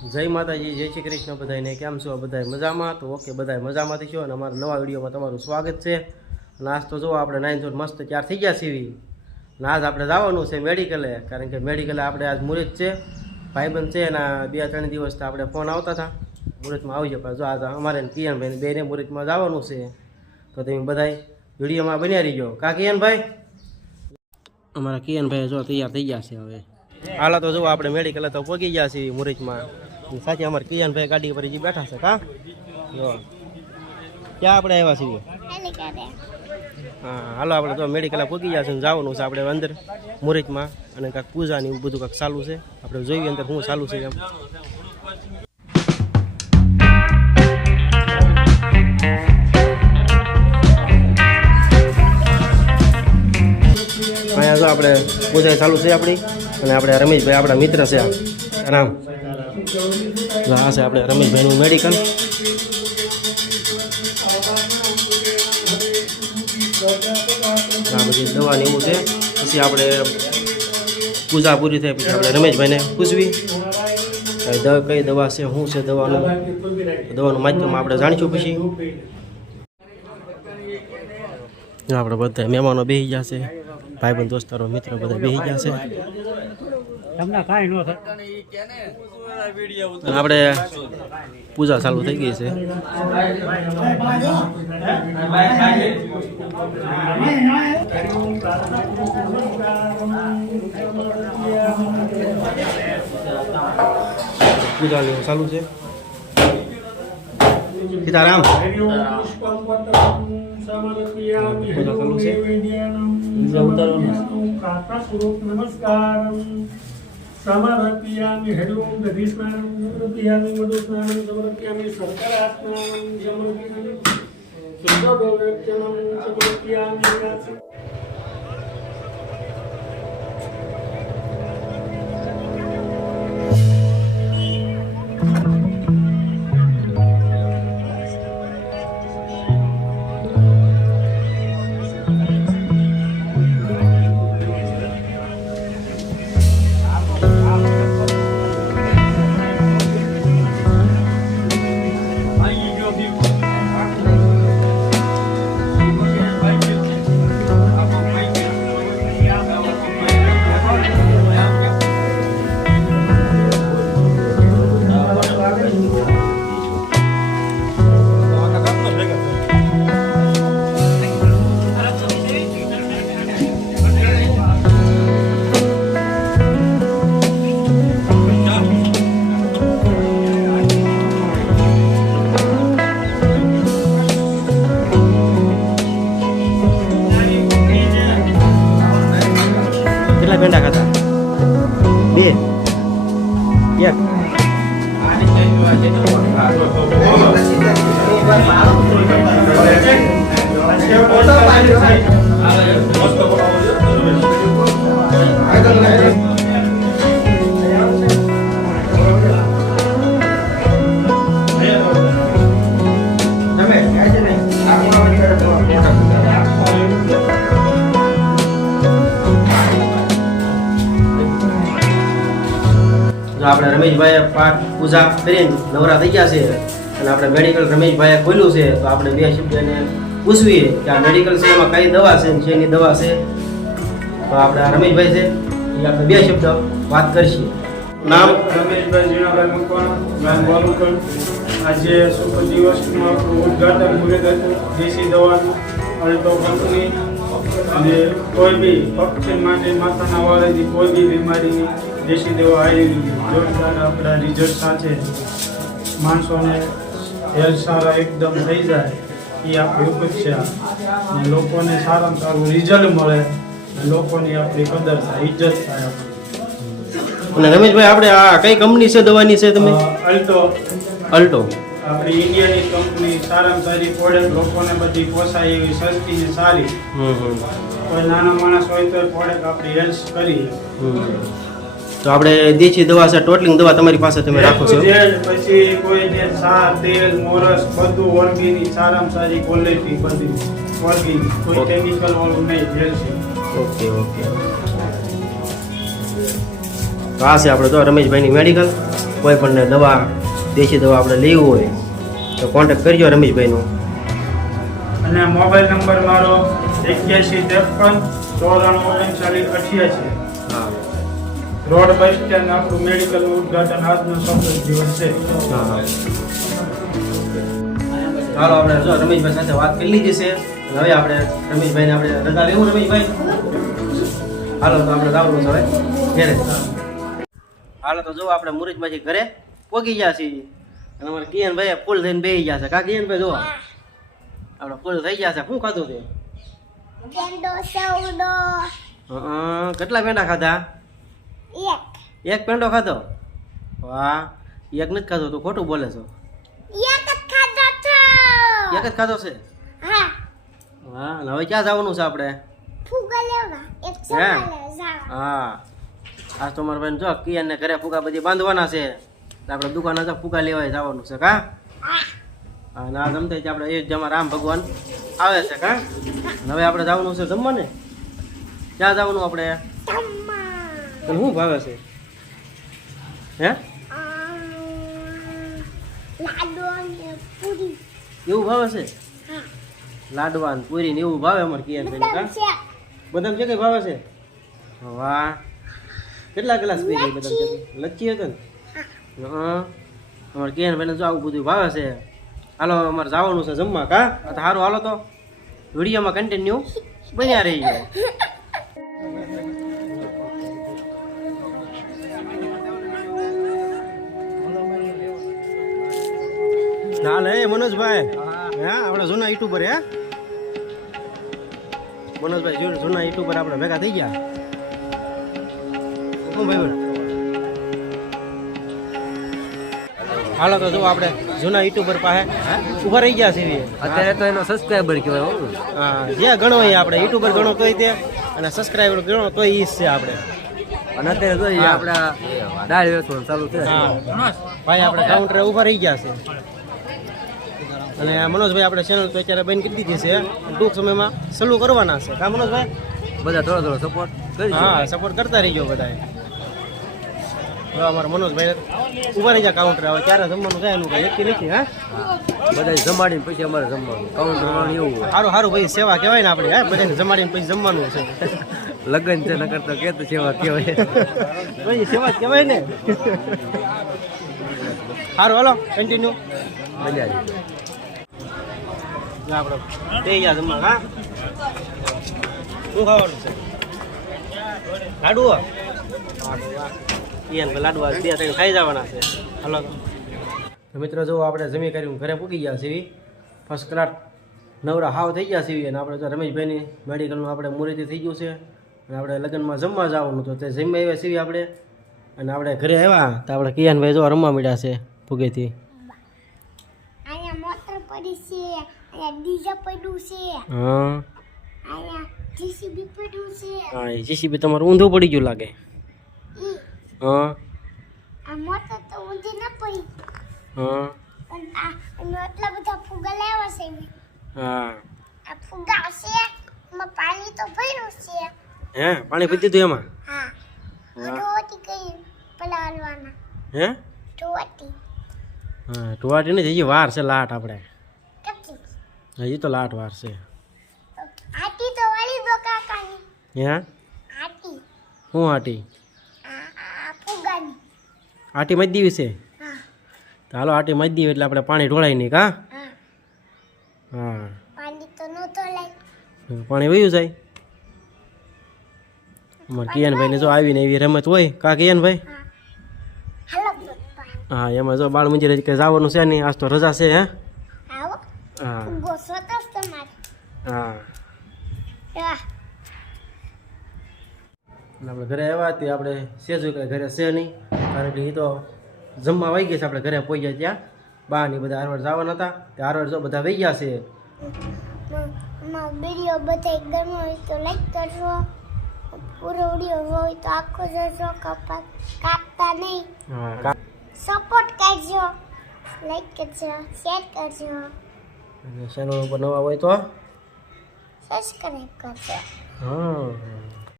જય માતાજી, જય શ્રી કૃષ્ણ બધાને. કેમ છો બધા? મજામાં? તો ઓકે, બધા મજામાંથી છો અને અમારા નવા વિડીયોમાં તમારું સ્વાગત છે. અને આજ તો જો આપણે 9 જોડ મસ્ત તૈયાર થઈ ગયા છીએ અને આજ આપણે જવાનું છે મેડિકલે, કારણ કે મેડિકલે આપણે આજ મુહૂર્ત છે. ભાઈબંધ છે એના 2-3 દિવસથી આપણે ફોન આવતા હતા મુહૂર્તમાં આવી જાય, પણ જો આજ અમારે કિયનભાઈ બેને મુહૂર્તમાં જવાનું છે. તો તમે બધા વિડીયોમાં બન્યા રહીજો. કા કિયનભાઈ? અમારા કિયનભાઈ જો તૈયાર થઈ ગયા છે. હવે હાલા તો જો આપણે મેડિકલે તો પહોંચી ગયા છીએ મુહૂર્તમાં. સાચી અમારે કિયનભાઈ ગાડી પર જે બેઠા છે. કા જો ક્યાં આપણે આવ્યા છીએ? હા, હાલો આપણે તો મેડિકલે પહોંચી ગયા છે. જવાનું છે આપણે અંદર મુહૂર્તમાં, અને કાંઈક પૂજા ને એવું બધું કાંઈક ચાલુ છે. આપણે જોઈએ અંદર શું ચાલુ છે એમ. અહીંયા જો આપણે પૂજા ચાલુ છે આપણી, અને આપણે રમેશભાઈ આપણા મિત્ર છે. રામ આ છે આપણે રમેશભાઈનું મેડિકલ. આ બધી દવા ને એવું છે. પછી આપણે પૂજા પૂરી થાય પછી આપણે રમેશભાઈને પૂછવી કઈ દવા છે, શું છે દવાનું માધ્યમ આપણે જાણીશું. પછી આપણે બધા મહેમાનો બેસી ગયા છે, ભાઈબંધ દોસ્તારો મિત્રો બધા બેસી ગયા છે. આપણે પૂજા ચાલુ થઈ ગઈ છે. પૂજા લેવું ચાલુ છે. સીતારામ પૂજા ચાલુ છે. समर्पयामि हरिओम दधिस्नानं समर्पयामि मधुस्नानं समर्पयामि शर्करास्नानं समर्पयामि शुद्धगौरक्षणं समर्पयामि. પેંડા ખાતા 2 1 આપણે રમેશભાઈએ પાઠ પૂજા કરીને નવરા થઈ ગયા છે, અને આપણે મેડિકલ રમેશભાઈએ ખોલ્યું છે. તો આપણે 2 શબ્દને પૂછવીએ કે આ મેડિકલ છે એમાં કઈ દવા છે, શેની દવા છે. તો આપણે આ રમેશભાઈ છે એ આપણે 2 શબ્દ વાત કરીશું. નામ? રમેશભાઈ જીણાભાઈ મકવાણા, ગામ વાલુકણ. આજે શુભ દિવસનું આપણું ઉદ્ઘાટન મુહૂર્ત હતું દેશી દવાનું. અને તો કંપની અને કોઈ બી પક્ષી માટે માથાના વાળેથી કોઈ બી બીમારીની દેશી દવા આવેલી જોરદાર આપણા રિઝલ્ટ સાથે માણસોને હેલ્થ સારા એકદમ થઈ જાય એ આપણી અપેક્ષા. અને લોકોને સારામાં સારું રિઝલ્ટ મળે, લોકોની આપણી કદર થાય, ઇજ્જત થાય આપણી. અને રમેશભાઈ આપણે આ કઈ કંપની છે દવાની છે તમે? અલ્ટો. અલ્ટો આપણી ઇન્ડિયાની કંપની સારામાં સારી પ્રોડક્ટ, લોકોને બધી પોસાય એવી સસ્તી ને સારી. કોઈ નાના માણસ હોય તો પ્રોડક્ટ આપણી હેલ્પ કરી. તો આપણે દેશી દવા છે, ટોટલિંગ દવા તમારી પાસે તમે રાખો છો? પછી કોઈ જે સાર, તેલ, મોરસ બધું ઓર્ગેનિક, સારામાં સારી ક્વોલિટી બધી ઓર્ગેનિક, કોઈ કેમિકલ વાળું નહીં. Okay okay. તો આ છે આપણે તો રમેશભાઈની મેડિકલ. કોઈ પણ દવા દેશી દવા આપણે લેવું હોય તો કોન્ટેક્ટ કરજો રમેશભાઈનો. અને મોબાઈલ નંબર મારો 8153 943988. હા રોડ બસ સ્ટેન્ડ આપણું મેડિકલનું ઉદ્ઘાટન આજનો સફળ દિવસ છે. હા હા. ચાલો આપણે જો રમેશભાઈ સાથે વાત કરી લીધી છે. હવે આપણે રમેશભાઈને આપણે રજા લેવું. રમેશભાઈ હાલો તો આપણે જવાનું છે હવે ઘરે. હાલો તો જો આપણે મુરજમાંથી ઘરે પોગી ગયા છીએ અને અમારે કિયનભાઈ ફૂલ થઈને બેસી ગયા છે. કા કિયનભાઈ જો આપણે ફૂલ થઈ ગયા છે. શું ખાધું તે? કેટલા પેંડા ખાધા? એક પેંડો ખાધો? વાહ, એક નથી ખાધો તો ખોટું બોલે છો. એક જ ખાધો છે? હા. અને હવે ક્યાં જવાનું છે આપણે? હા, આજ તો મારા ભાઈ જો કિયન ને ઘરે ફુગા બધી બાંધવાના છે. આપણે દુકાને તો ફુગા લેવાય જવાનું છે. કા અને આ જમતા આપણે એ જમા રામ ભગવાન આવે છે. કા હવે આપણે જવાનું છે જમવા ને. ક્યાં જવાનું આપણે? તને શું ભાવે છે? હે એવું ભાવે છે? લાડવા ને પૂરી ને એવું ભાવે અમારે કિયન ભાઈ. કા બદામ છે કઈ ભાવે છે? વાહ, કેટલા ગ્લાસ પી ગઈ બદામ છે? લચ્છી હતો ને? અમારે કિયન ભાઈને જો આવું બધું ભાવે છે. હાલો અમારે જવાનું છે જમવા. કા સારું હાલો તો વિડીયોમાં કન્ટિન્યુ બન્યા રહી જાય. ચાલ હે મનોજભાઈ, હા આપણે જૂના યુટ્યુબર હે મનોજભાઈ, જૂના યુટ્યુબર આપણે ભેગા થઈ ગયા. શું ભાઈ? હાલો તો જો આપણે જૂના યુટ્યુબર પાસે ઉભા રહી ગયા છીએ. અત્યારે તો એનો સબસ્ક્રાઇબર કહેવાય. હા, જે ગણો હોય આપણે યુટ્યુબર ગણો તોય તે અને સબસ્ક્રાઇબર ગણો તોય ઈ જ છે આપણે. અને અત્યારે જોઈએ આપણા દાળ વેચવાનું ચાલુ છે. હા ભાઈ, આપણે કાઉન્ટરે ઉભા રહી ગયા છે. અને મનોજભાઈ આપણે ચેનલ તો અત્યારે બંધ કરી દીધી છે. ટૂંક સમયમાં ચાલુ કરવાના છે. કા મનોજભાઈ? બધા થોડો થોડો સપોર્ટ કરી. હા, સપોર્ટ કરતા રહીજો બધા. હવે અમારા મનોજભાઈ ઉભા રહી જાય કાઉન્ટર. હવે ક્યારે જમવાનું થાય એનું કઈ નક્કી નથી. હા, બધા જમાડીને પછી અમારે જમવાનું કાઉન્ટર એવું હોય. સારું સારું ભાઈ, સેવા કહેવાય ને આપણે. હા, બધાને જમાડીને પછી જમવાનું છે. લગ્ન છે નકર તો કે સેવા કહેવાય. ભાઈ સેવા જ કહેવાય ને. સારું હાલો કન્ટિન્યુ મજા આવી. આપણે થઈ ગયા જમવા. હા, શું ખાવાનું છે? લાડુઓ? લાડવા 2-3 ખાઈ જવાના છે. હાલો તો મિત્રો જો આપણે જમી કરીને ઘરે પૂકી ગયા છીએ. ફર્સ્ટ ક્લાસ નવરા હાવ થઈ ગયા છીએ. અને આપણે તો રમેશભાઈની મેડિકલનું આપણે મુહૂર્ત થઈ ગયું છે. અને આપણે લગ્નમાં જમવા જવાનું તો તે જમવા આવ્યા છીએ આપણે. અને આપણે ઘરે આવ્યા તો આપણે કિયાનભાઈ જો રમવા મળ્યા છે ફુગેથી. હા હા, એ જેસીબી તમારું ઊંધું પડી ગયું લાગે. હા હા હા. હે પાણી પી દીધું એમાં? હે હા, ટુવાટી નથી, હજી વાર છે લાટ. આપણે હજી તો લાટ વાર છે. હે શું આટી? આટી મજ દીવી છે? તો હાલો આટી મજ દીવી એટલે આપણે પાણી ઢોળાય નહીં. કા હા, પાણી વયું જાય. અમારે કિયાનભાઈ ને જો આવીને એવી રમત હોય. કા કિયાનભાઈ? હા, એમાં જો બાળ મંદિર કઈ જવાનું છે નહીં. આજ તો રજા છે. હે હા હા. આપણે ઘરે આવ્યા તે આપણે સેજુ કઈ ઘરે છે નહીં, કારણ કે એ તો જમવા વહી ગયા છે. આપણે ઘરે પહોંચ્યા ત્યાં બા ની બધા હારવાર જવાના હતા. તે હારવાર જો બધા વહી ગયા છે. વિડીયો બધા ગમ્યો હોય તો લાઈક કરજો, પૂરો વિડીયો હોય તો આખો જોજો, કાપતા નહીં. હા, સપોર્ટ કરજો, લાઈક કરજો, શેર કરજો, ચેનલ ઉપર નવા હોય તો સબસ્ક્રાઇબ કરજો. હા.